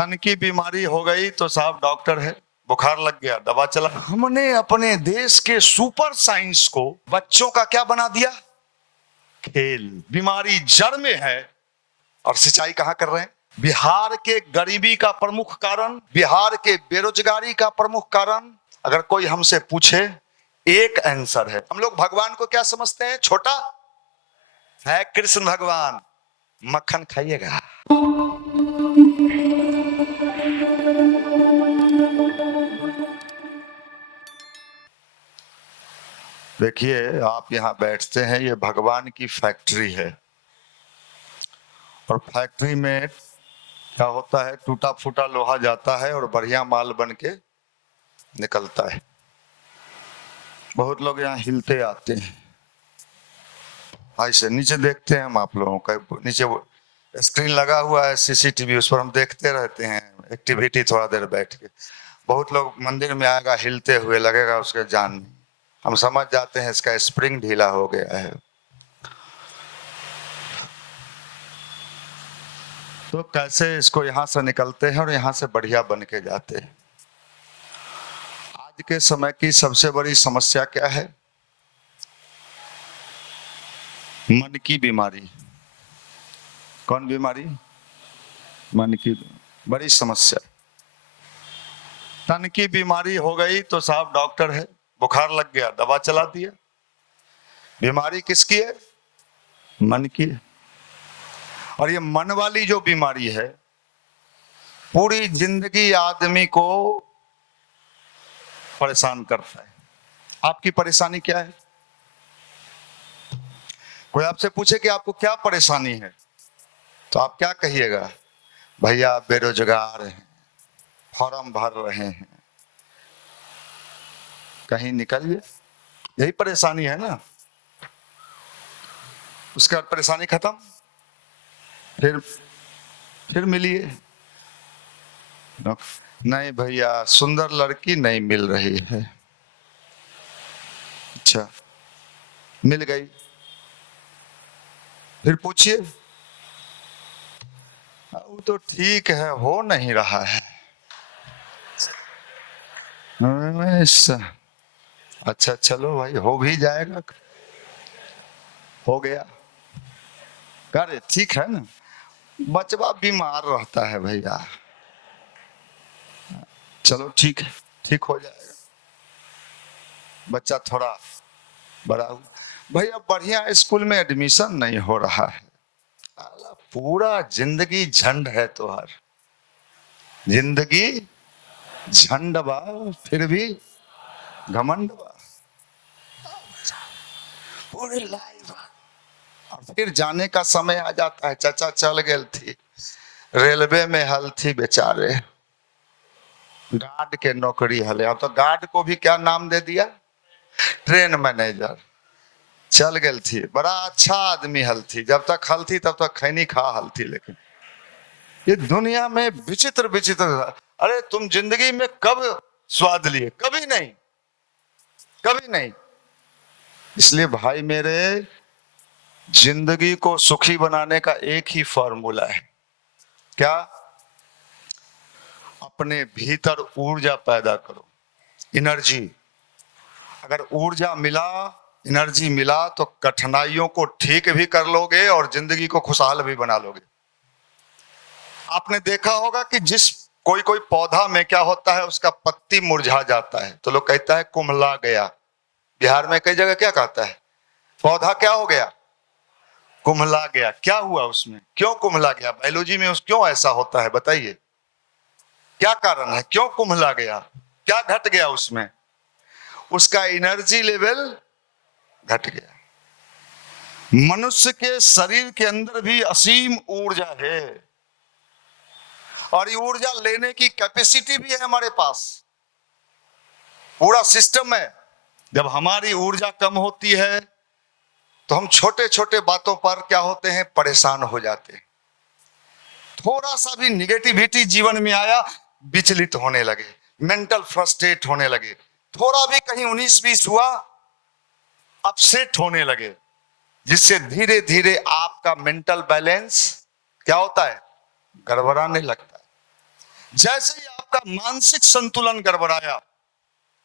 तन की बीमारी हो गई तो साहब डॉक्टर है, बुखार लग गया दवा चला। हमने अपने देश के सुपर साइंस को बच्चों का क्या बना दिया? खेल। बीमारी जड़ में है और सिंचाई कहां कर रहे हैं? बिहार के गरीबी का प्रमुख कारण, बिहार के बेरोजगारी का प्रमुख कारण अगर कोई हमसे पूछे, एक आंसर है। हम लोग भगवान को क्या समझते हैं? छोटा है कृष्ण भगवान, मक्खन खाइएगा। देखिए, आप यहां बैठते हैं, ये भगवान की फैक्ट्री है और फैक्ट्री में क्या होता है? टूटा फूटा लोहा जाता है और बढ़िया माल बन के निकलता है। बहुत लोग यहाँ हिलते आते हैं, ऐसे नीचे देखते हैं हम आप लोगों का। नीचे स्क्रीन लगा हुआ है सीसीटीवी, उस पर हम देखते रहते हैं एक्टिविटी थोड़ा देर बैठ के। बहुत लोग मंदिर में आएगा हिलते हुए, लगेगा उसके जान नहीं। हम समझ जाते हैं इसका स्प्रिंग ढीला हो गया है। तो कैसे इसको यहां से निकलते हैं और यहां से बढ़िया बन के जाते हैं। आज के समय की सबसे बड़ी समस्या क्या है? मन की बीमारी। कौन बीमारी? मन की बड़ी समस्या। तन की बीमारी हो गई तो साहब डॉक्टर है, बुखार लग गया दवा चला दिया। बीमारी किसकी है? मन की है। और ये मन वाली जो बीमारी है, पूरी जिंदगी आदमी को परेशान करता है। आपकी परेशानी क्या है? कोई आपसे पूछे कि आपको क्या परेशानी है, तो आप क्या कहिएगा? भैया बेरोजगार हैं, फॉर्म भर रहे हैं, कहीं निकलिए। यही परेशानी है ना। उसके बाद परेशानी खत्म, फिर मिलिए। नहीं भैया, सुंदर लड़की नहीं मिल रही है। अच्छा, मिल गई, फिर पूछिए। वो तो ठीक है, हो नहीं रहा है। अच्छा चलो भाई, हो भी जाएगा। हो गया, अरे ठीक है ना। बचवा बीमार रहता है भैया, चलो ठीक है, ठीक हो जाएगा। बच्चा थोड़ा बड़ा हो, भैया बढ़िया स्कूल में एडमिशन नहीं हो रहा है। पूरा जिंदगी झंड है तोहर, जिंदगी झंड बा, फिर भी घमंड बा। पूरी लाइफ। और फिर जाने का समय आ जाता है। चाचा चल गए थी, रेलवे में हल थी बेचारे, गार्ड के नौकरी हले। अब तो गार्ड को भी क्या नाम दे दिया? Train manager. चल गई थी, बड़ा अच्छा आदमी हल थी, जब तक हल थी तब तक खैनी खा हल थी। लेकिन ये दुनिया में विचित्र विचित्र। अरे तुम जिंदगी में कब स्वाद लिए? कभी नहीं, कभी नहीं। इसलिए भाई मेरे, जिंदगी को सुखी बनाने का एक ही फॉर्मूला है। क्या? अपने भीतर ऊर्जा पैदा करो, एनर्जी। अगर ऊर्जा मिला, एनर्जी मिला, तो कठिनाइयों को ठीक भी कर लोगे और जिंदगी को खुशहाल भी बना लोगे। आपने देखा होगा कि जिस कोई कोई पौधा में क्या होता है, उसका पत्ती मुरझा जाता है तो लोग कहता है कुम्हला गया। बिहार में कई जगह क्या कहता है? पौधा क्या हो गया? कुम्हला गया। क्या हुआ उसमें? क्यों कुम्हला गया? बायोलॉजी में उस क्यों ऐसा होता है बताइए? क्या कारण है? क्यों कुम्हला गया? क्या घट गया उसमें? उसका एनर्जी लेवल घट गया। मनुष्य के शरीर के अंदर भी असीम ऊर्जा है और ये ऊर्जा लेने की कैपेसिटी भी है हमारे पास, पूरा सिस्टम है। जब हमारी ऊर्जा कम होती है तो हम छोटे छोटे बातों पर क्या होते हैं? परेशान हो जाते हैं। थोड़ा सा भी निगेटिविटी जीवन में आया, विचलित होने लगे, मेंटल फ्रस्ट्रेट होने लगे। थोड़ा भी कहीं 19-20 हुआ, अपसेट होने लगे, जिससे धीरे धीरे आपका मेंटल बैलेंस क्या होता है? गड़बड़ाने लगता है। जैसे ही आपका मानसिक संतुलन गड़बड़ाया,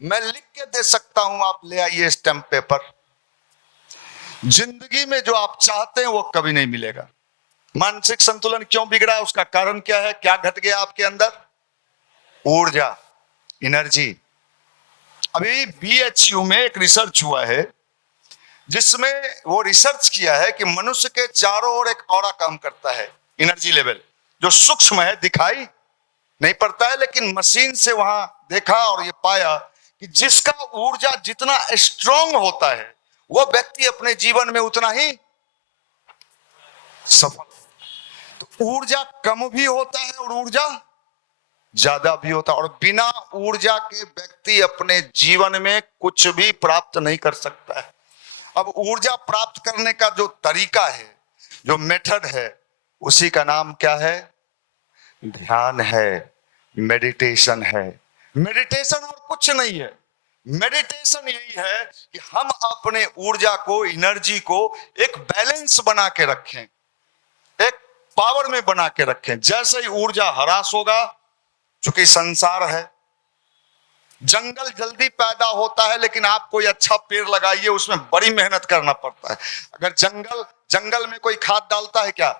मैं लिख के दे सकता हूं, आप ले आइए स्टैम्प पेपर, जिंदगी में जो आप चाहते हैं वो कभी नहीं मिलेगा। मानसिक संतुलन क्यों बिगड़ा, उसका कारण क्या है, क्या घट गया आपके अंदर? ऊर्जा, एनर्जी। अभी बीएचयू में एक रिसर्च हुआ है जिसमें वो रिसर्च किया है कि मनुष्य के चारों ओर एक ऑरा काम करता है, एनर्जी लेवल, जो सूक्ष्म है, दिखाई नहीं पड़ता है, लेकिन मशीन से वहां देखा और ये पाया कि जिसका ऊर्जा जितना स्ट्रांग होता है वो व्यक्ति अपने जीवन में उतना ही सफल। तो ऊर्जा कम भी होता है और ऊर्जा ज्यादा भी होता है, और बिना ऊर्जा के व्यक्ति अपने जीवन में कुछ भी प्राप्त नहीं कर सकता है। अब ऊर्जा प्राप्त करने का जो तरीका है, जो मेथड है, उसी का नाम क्या है? ध्यान है, मेडिटेशन है। मेडिटेशन और कुछ नहीं है। मेडिटेशन यही है कि हम अपने ऊर्जा को, एनर्जी को एक बैलेंस बना के रखें, एक पावर में बना के रखें। जैसे ही ऊर्जा हरास होगा, चूंकि संसार है, जंगल जल्दी पैदा होता है, लेकिन आप कोई अच्छा पेड़ लगाइए, उसमें बड़ी मेहनत करना पड़ता है। अगर जंगल में कोई खाद डालता है क्या?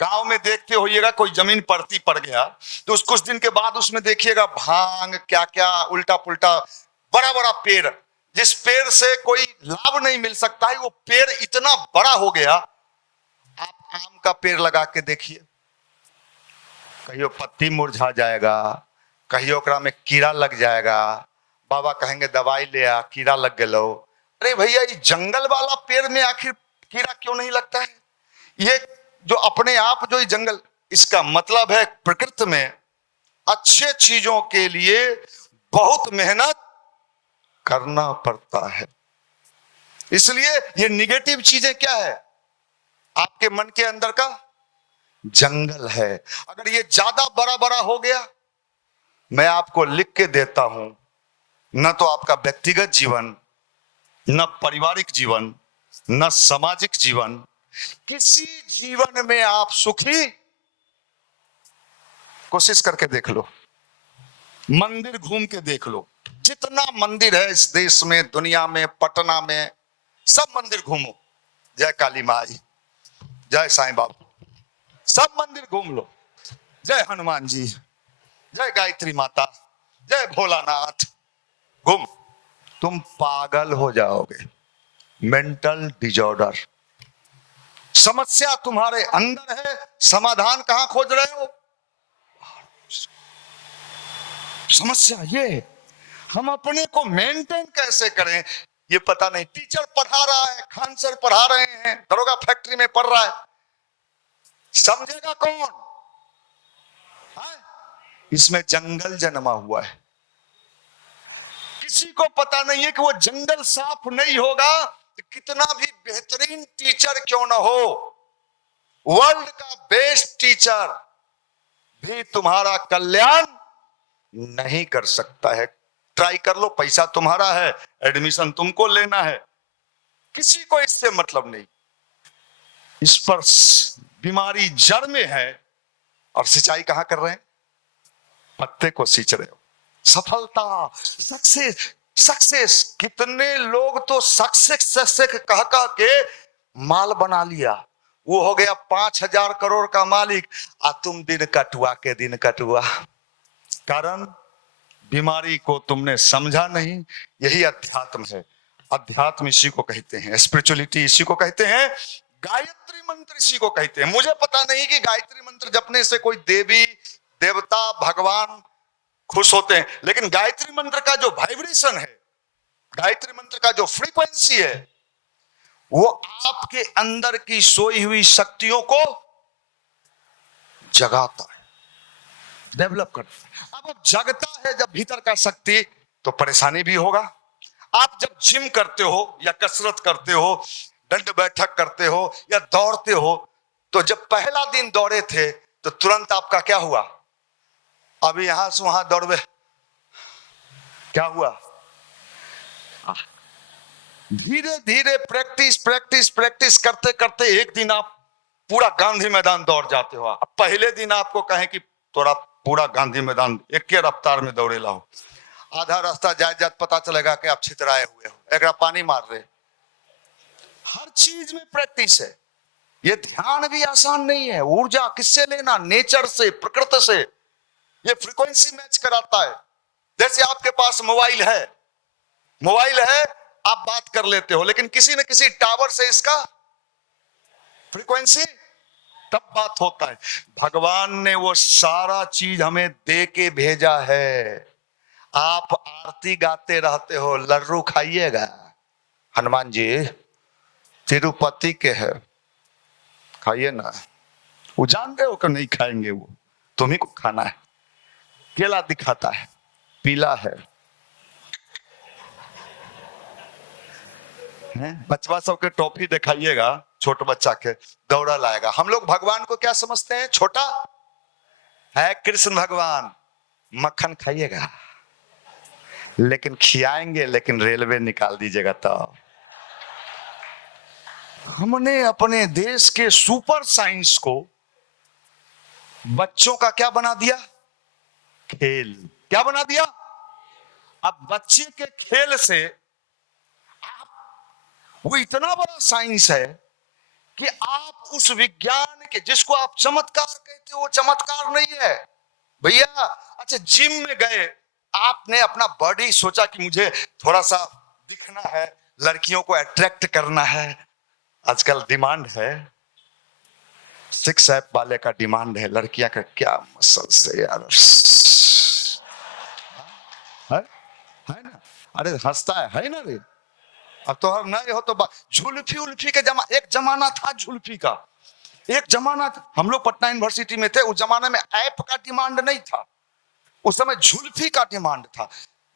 गांव में देखते होइएगा, कोई जमीन परती पड़ गया तो उस कुछ दिन के बाद उसमें देखिएगा भांग, क्या क्या उल्टा पुल्टा, बड़ा बड़ा पेड़, जिस पेड़ से कोई लाभ नहीं मिल सकता है, वो पेड़ इतना बड़ा हो गया। आप आम का पेड़ लगा के देखिए, कहियो पत्ती मुरझा जाएगा, कहियो ओकरा में कीड़ा लग जाएगा, बाबा कहेंगे दवाई ले आ, कीड़ा लग गलो। अरे भैया, ये जंगल वाला पेड़ में आखिर कीड़ा क्यों नहीं लगता है? ये जो अपने आप जो जंगल, इसका मतलब है प्रकृति में अच्छे चीजों के लिए बहुत मेहनत करना पड़ता है। इसलिए ये निगेटिव चीजें क्या है? आपके मन के अंदर का जंगल है। अगर ये ज्यादा बड़ा बड़ा हो गया, मैं आपको लिख के देता हूं, न तो आपका व्यक्तिगत जीवन, न पारिवारिक जीवन, न सामाजिक जीवन, किसी जीवन में आप सुखी, कोशिश करके देख लो, मंदिर घूम के देख लो, जितना मंदिर है इस देश में, दुनिया में, पटना में, सब मंदिर घूमो, जय काली माई, जय साईं बाबा, सब मंदिर घूम लो, जय हनुमान जी, जय गायत्री माता, जय भोलानाथ, घूम, तुम पागल हो जाओगे। मेंटल डिजॉर्डर, समस्या तुम्हारे अंदर है, समाधान कहां खोज रहे हो? समस्या ये, हम अपने को मेंटेन कैसे करें ये पता नहीं। टीचर पढ़ा रहा है, खान सर पढ़ा रहे हैं, दरोगा फैक्ट्री में पढ़ रहा है, समझेगा कौन? इसमें जंगल जन्मा हुआ है, किसी को पता नहीं है कि वो जंगल साफ नहीं होगा तो कितना भी बेहतरीन टीचर क्यों ना हो, वर्ल्ड का बेस्ट टीचर भी तुम्हारा कल्याण नहीं कर सकता है। ट्राई कर लो, पैसा तुम्हारा है, एडमिशन तुमको लेना है, किसी को इससे मतलब नहीं। इस पर बीमारी जड़ में है, और सिंचाई कहां कर रहे हैं? पत्ते को सींच रहे हो। सफलता, सक्सेस, सक्सेस, कितने लोग तो सक्सेस कह कह के माल बना लिया, वो हो गया 5,000 करोड़ का मालिक, आ तुम दिन कटुआ के दिन कटुआ। कारण बीमारी को तुमने समझा नहीं। यही अध्यात्म है। अध्यात्म इसी को कहते हैं, स्पिरिचुअलिटी इसी को कहते हैं, गायत्री मंत्र इसी को कहते हैं। मुझे पता नहीं कि गायत्री मंत्र जपने से कोई देवी देवता भगवान खुश होते हैं, लेकिन गायत्री मंत्र का जो वाइब्रेशन है, गायत्री मंत्र का जो फ्रीक्वेंसी है, वो आपके अंदर की सोई हुई शक्तियों को जगाता है, डेवलप करता है। अब जगता है जब भीतर का शक्ति, तो परेशानी भी होगा। आप जब जिम करते हो या कसरत करते हो, दंड बैठक करते हो या दौड़ते हो, तो जब पहला दिन दौड़े थे तो तुरंत आपका क्या हुआ? अभी यहां से वहां दौड़े, क्या हुआ? धीरे धीरे प्रैक्टिस प्रैक्टिस प्रैक्टिस करते करते एक दिन आप पूरा गांधी मैदान दौड़ जाते हो। अब पहले दिन आपको कहें कि थोड़ा पूरा गांधी मैदान एक के रफ्तार में दौड़े लाओ, आधा रास्ता जाए जात पता चलेगा कि आप छितराए हुए हो, एक पानी मार रहे। हर चीज में प्रैक्टिस है। ये ध्यान भी आसान नहीं है। ऊर्जा किससे लेना? नेचर से, प्रकृति से। ये फ्रीक्वेंसी मैच कराता है। जैसे आपके पास मोबाइल है, आप बात कर लेते हो, लेकिन किसी न किसी टावर से इसका फ्रीक्वेंसी, तब बात होता है। भगवान ने वो सारा चीज हमें दे के भेजा है। आप आरती गाते रहते हो, लड्डू खाइएगा। हनुमान जी तिरुपति के है, खाइए ना। वो जान रहे हो कि नहीं खाएंगे, वो तुम्ही को खाना है। केला दिखाता है, पीला है। बचवा सब के टॉफी दिखाइएगा, छोटे बच्चा के दौड़ा लाएगा। हम लोग भगवान को क्या समझते हैं? छोटा है कृष्ण भगवान। मक्खन खाइएगा, लेकिन खियाएंगे, लेकिन रेलवे निकाल दीजिएगा। तो हमने अपने देश के सुपर साइंस को बच्चों का क्या बना दिया? खेल। क्या बना दिया? अब बच्चे के खेल से वो इतना बड़ा साइंस है कि आप उस विज्ञान के, जिसको आप चमत्कार कहते हो, वो चमत्कार नहीं है भैया। अच्छा, जिम में गए, आपने अपना बॉडी सोचा कि मुझे थोड़ा सा दिखना है, लड़कियों को अट्रैक्ट करना है। आजकल डिमांड है, सिक्स एप वाले का डिमांड है। लड़कियां का क्या मसल से यार, है ना? अरे हंसता है ना रे। अब तो हम नहीं हो तो झुल्फी उल्फी के एक जमाना था, झुल्फी का एक जमाना था। हम लोग पटना यूनिवर्सिटी में थे, उस जमाने में ऐप का डिमांड नहीं था, उस समय झुल्फी का डिमांड था।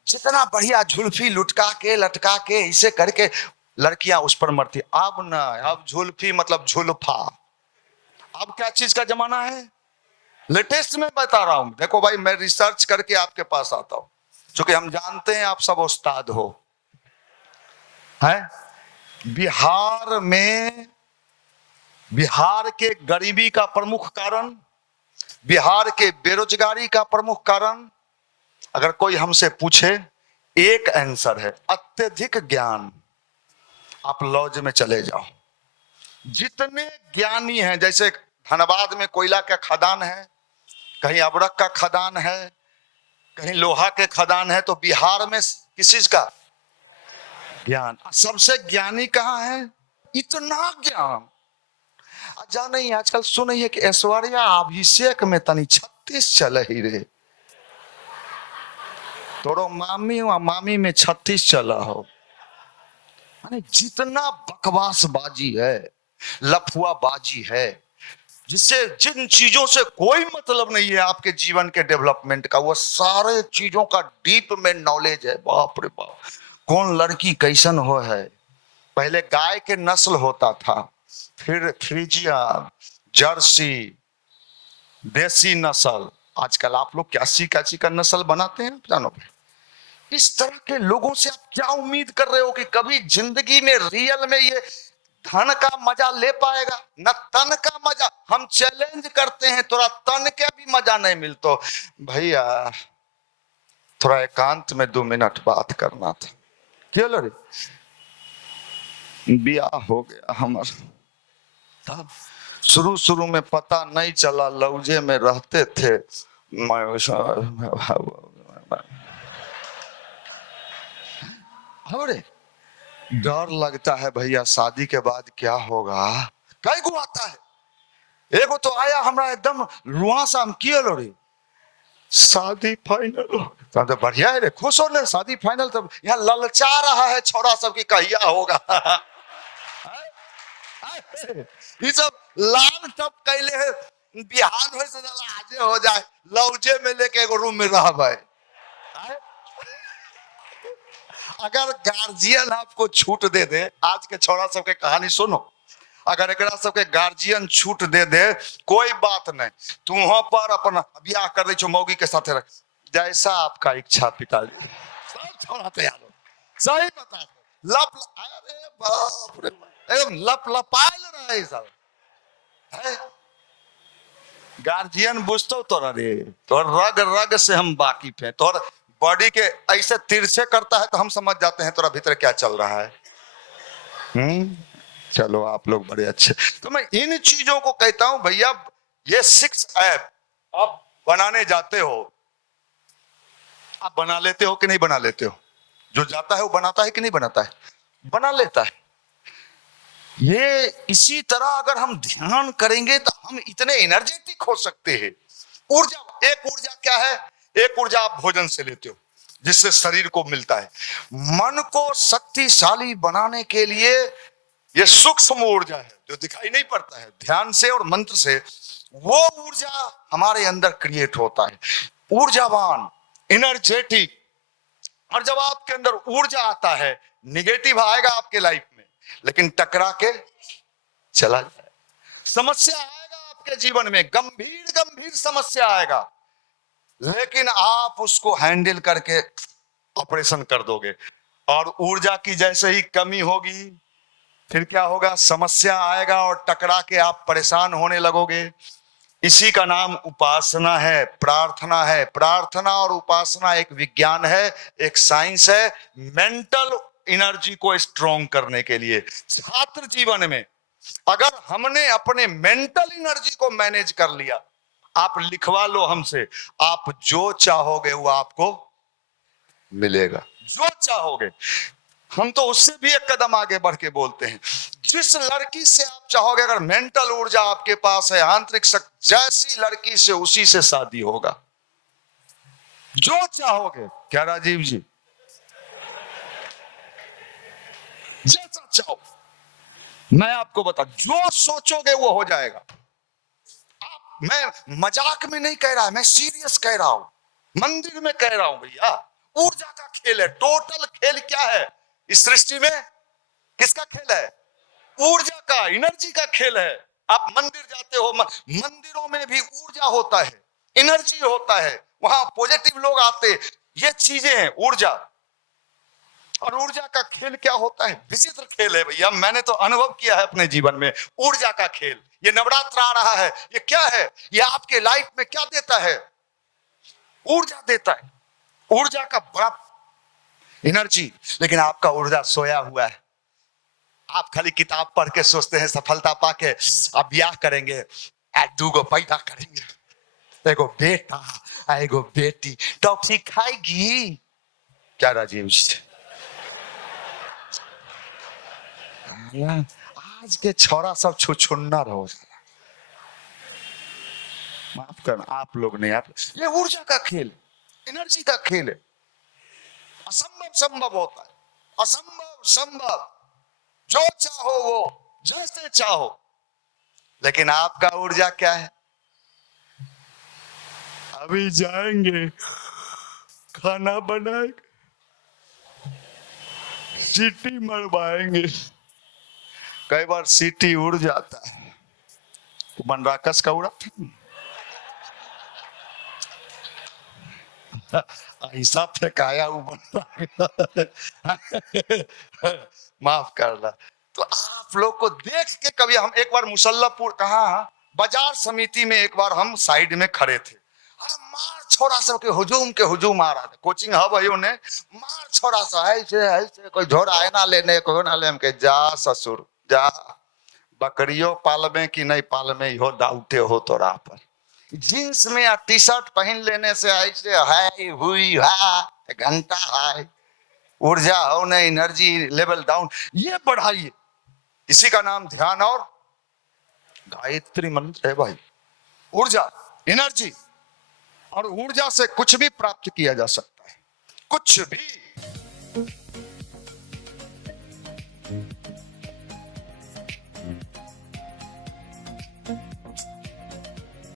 जितना बढ़िया झुल्फी लुटका के लटका के इसे करके लड़कियां उस पर मरती। अब ना, अब झुल्फी मतलब झुल्फा। अब क्या चीज का जमाना है? लेटेस्ट में बता रहा हूं। देखो भाई, मैं रिसर्च करके आपके पास आता हूं, क्योंकि हम जानते हैं आप सब उस्ताद हो। है बिहार के गरीबी का प्रमुख कारण, बिहार के बेरोजगारी का प्रमुख कारण, अगर कोई हमसे पूछे, एक आंसर है अत्यधिक ज्ञान। आप लॉज में चले जाओ, जितने ज्ञानी हैं, जैसे धनबाद में कोयला का खदान है, कहीं अबरक का खदान है, कहीं लोहा के खदान है, तो बिहार में किस चीज का ज्ञान? सबसे ज्ञानी कहाँ है? इतना ज्ञान जान नहीं। आजकल सुनिए कि ऐश्वर्या अभिषेक में तनी 36 चल ही रहे। तोरो मामी में 36 चला हो। जितना बकवासबाजी है, लफुआबाजी है, जिससे जिन चीजों से कोई मतलब नहीं है आपके जीवन के डेवलपमेंट का, वो सारे चीजों का डीप में नॉलेज है। बाप रे बाप, कौन लड़की कैसन हो है। पहले गाय के नस्ल होता था, फिर फ्रीजियन, जर्सी, देसी नस्ल। आजकल आप लोग कैसी कैसी का नस्ल बनाते हैं जानो। इस तरह के लोगों से आप क्या उम्मीद कर रहे हो कि कभी जिंदगी में रियल में ये धन का मजा ले पाएगा? न तन का मजा। हम चैलेंज करते हैं, थोड़ा तन के भी मजा नहीं मिलता। भैया थोड़ा एकांत में 2 मिनट बात करना था। चलो रे, ब्याह हो गया हमारा। शुरू में पता नहीं चला, लौजे में रहते थे। अरे डर लगता है भैया, शादी के बाद क्या होगा। कई गो आता है, एगो तो आया हमरा एकदम रुआ सा, हम किए लो रे, शादी फाइनल हो तो बढ़िया है रे, खुश हो ले, शादी फाइनल। तब यहाँ ललचा रहा है छोरा सब की कहिया होगा। ये सब लाल टप कैले है, बिहान हो से आजे हो जाए, लौजे में लेके एगो रूम में रह भाई। अगर गार्जियन आपको छूट दे दे, आज के छोरा सबके कहानी सुनो, अगर एकरा सबके गार्जियन छूट दे दे, कोई बात नहीं, तू वहां पर अपन ब्याह कर दे छो मौगी के साथ रह, जैसा आपका इच्छा पिताजी। सब छोरा तैयार हो, सही बता। अरे बाप रे, एकदम लप लपायल रहे सब। गार्जियन बुझतो तोरा रे, तोर रग रग से हम वाकिफ हैं। तोर बॉडी के ऐसे तिरछे करता है तो हम समझ जाते हैं तोरा भीतर क्या चल रहा है। चलो आप लोग बड़े अच्छे। तो मैं इन चीजों को कहता हूं भैया, ये 6 ऐप आप बनाने जाते हो, आप बना लेते हो कि नहीं बना लेते हो? जो जाता है वो बनाता है कि नहीं बनाता है? बना लेता है। ये इसी तरह अगर हम ध्यान करेंगे तो हम इतने एनर्जेटिक हो सकते हैं। ऊर्जा, एक ऊर्जा क्या है? एक ऊर्जा आप भोजन से लेते हो जिससे शरीर को मिलता है। मन को शक्तिशाली बनाने के लिए ये सूक्ष्म ऊर्जा है जो दिखाई नहीं पड़ता है, ध्यान से और मंत्र से वो ऊर्जा हमारे अंदर क्रिएट होता है, ऊर्जावान, एनर्जेटिक। और जब आपके अंदर ऊर्जा आता है, निगेटिव आएगा आपके लाइफ में लेकिन टकरा के चला जाए। समस्या आएगा आपके जीवन में, गंभीर गंभीर समस्या आएगा, लेकिन आप उसको हैंडल करके ऑपरेशन कर दोगे। और ऊर्जा की जैसे ही कमी होगी फिर क्या होगा? समस्या आएगा और टकरा के आप परेशान होने लगोगे। इसी का नाम उपासना है, प्रार्थना है। प्रार्थना और उपासना एक विज्ञान है, एक साइंस है, मेंटल एनर्जी को स्ट्रॉन्ग करने के लिए। छात्र जीवन में अगर हमने अपने मेंटल एनर्जी को मैनेज कर लिया, आप लिखवा लो हमसे, आप जो चाहोगे वो आपको मिलेगा, जो चाहोगे। हम तो उससे भी एक कदम आगे बढ़ के बोलते हैं, जिस लड़की से आप चाहोगे, अगर मेंटल ऊर्जा आपके पास है, आंतरिक शक्ति, जैसी लड़की से उसी से शादी होगा, जो चाहोगे। क्या राजीव जी? जैसा चाहो, मैं आपको बता, जो सोचोगे वो हो जाएगा। मैं मजाक में नहीं कह रहा, मैं सीरियस कह रहा हूं, मंदिर में कह रहा हूं भैया। ऊर्जा का खेल है, टोटल खेल क्या है इस सृष्टि में? किसका खेल है? ऊर्जा का, एनर्जी का खेल है। आप मंदिर जाते हो, मंदिरों में भी ऊर्जा होता है, एनर्जी होता है, वहां पॉजिटिव लोग आते, ये चीजें हैं ऊर्जा। और ऊर्जा का खेल क्या होता है? विचित्र खेल है भैया, मैंने तो अनुभव किया है अपने जीवन में ऊर्जा का खेल। ये नवरात्र आ रहा है, ये क्या है? ये आपके लाइफ में क्या देता है? ऊर्जा देता है, ऊर्जा का बड़ा एनर्जी। लेकिन आपका ऊर्जा सोया हुआ है, आप खाली किताब पढ़ के सोचते हैं सफलता पाके अब ब्याह करेंगे, दूगो पैदा करेंगे, एगो बेटा एगो बेटी, टॉफी खाएगी। क्या राजीव जी? आज के छोरा सब छुछुन्नर हो, माफ करना आप लोग नहीं, आप। ये ऊर्जा का खेल, एनर्जी का खेल है। असंभव संभव होता है, असंभव संभव, जो चाहो वो, जैसे चाहो। लेकिन आपका ऊर्जा क्या है? अभी जाएंगे, खाना बनाएंगे, सीटी मरवाएंगे। कई बार सीटी उड़ जाता है, तो बनराकस का उड़ा था, ऐसा फेंकाया माफ करना। तो आप लोग को देख के कभी हम एक बार मुसल्लापुर, कहा बाजार समिति में, एक बार हम साइड में खड़े थे, मार छोरा सब के हुजूम आ रहा था। कोचिंग हब है ने, मार छोरा सा ऐसे कोई झोरा है ना लेने, कोई ना ले। हम के जा ससुर जा, बकरियों पालमे की नहीं पालमे, हो डाउटे हो तोरा पर। जींस में या टी शर्ट पहन लेने से ऐसे हाई हुई घंटा हाई, ऊर्जा हो नहीं, एनर्जी लेवल डाउन, ये बढ़ाइए। इसी का नाम ध्यान और गायत्री मंत्र है भाई। ऊर्जा, एनर्जी, और ऊर्जा से कुछ भी प्राप्त किया जा सकता है, कुछ भी।